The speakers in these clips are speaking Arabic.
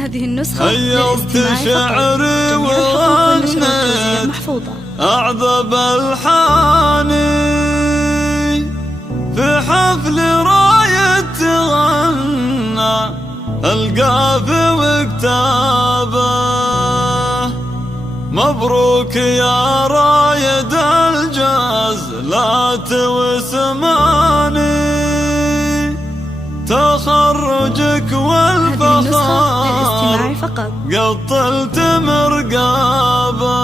هذه النسخة هيبت شعري وغنيت أعذب الحاني في حفل راية تغنى القافي وكتابه. مبروك يا رايد الجاز لا توسماني، تخرجك والفخار قطلت مرقابه.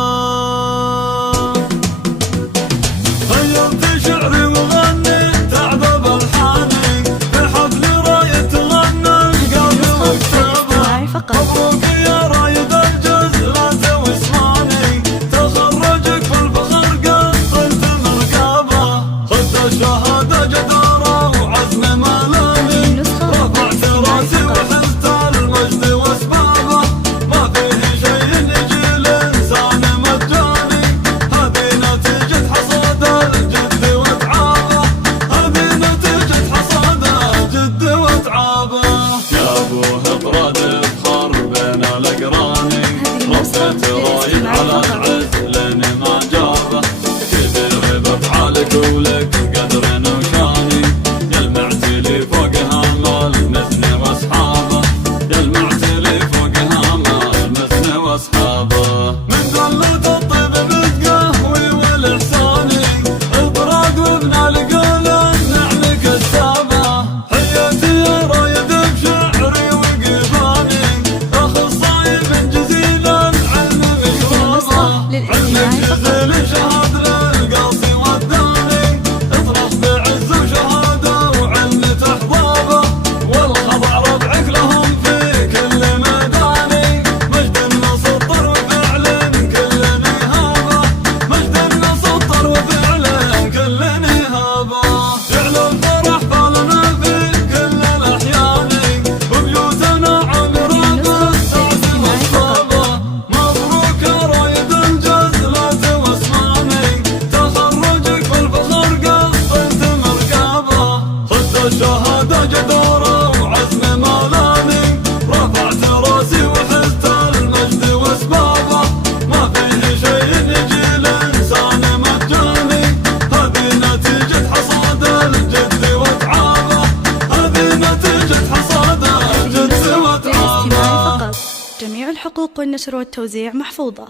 هيبت شعري وغنيت أعذب الحاني في حفل راية تغنى القافي وكتابه. مبروك يا رايد الجاز لا توسماني، تخرجك والفخر قطلت مرقابه. خذ الشهادة جدارة وعزم ملامي، رفعت راسي وحزت المجد واسبابه. ما فيه شيء يجي الانسان مجاني، هذه نتيجة حصاد الجد وتعابه. هذه نتيجة حصاد الجد وتعابه. يا ابوه براد افخر بين الاقراني، ربيت رايد على العز لين ما جابه. كبير بافعالك ولك قدر وشاني، يلمعت لي فوق هام المثن واصحابه. يلمعت لي فوق هام المثن واصحابه. من ذلة الطيب بالقهوي والاحساني، البراد وابن القول النعل كتابه. حياتي يا رايد بشعري وقباني، اخصائي من جزيل العلم مشربه. علمك جزيل شهاد للقاصي والداني، اطرح بعز وشهاده وعلم تحضابه. والخضع ربعك لهم في كل ميداني، مجد سطر وفعل كل نهابه. مجد سطر وفعل كل نهابه. يعلو الفرح بالنا في كل الاحيان، وبيوتنا عمره بالسعد مصابه. مبروك يا رايد الجاز لا توسماني، تخرجك بالفخر قطلت مرقابه. خذت الشهادة جدارة وعزم ملامي، رفعت راسي وحزت المجد واسبابه. ما فيه شيء يجي الانسان مجاني، هذه نتيجة حصاد الجد وتعابه. هذه نتيجة حصاد الجد وتعابه. جميع الحقوق والنشر والتوزيع محفوظة.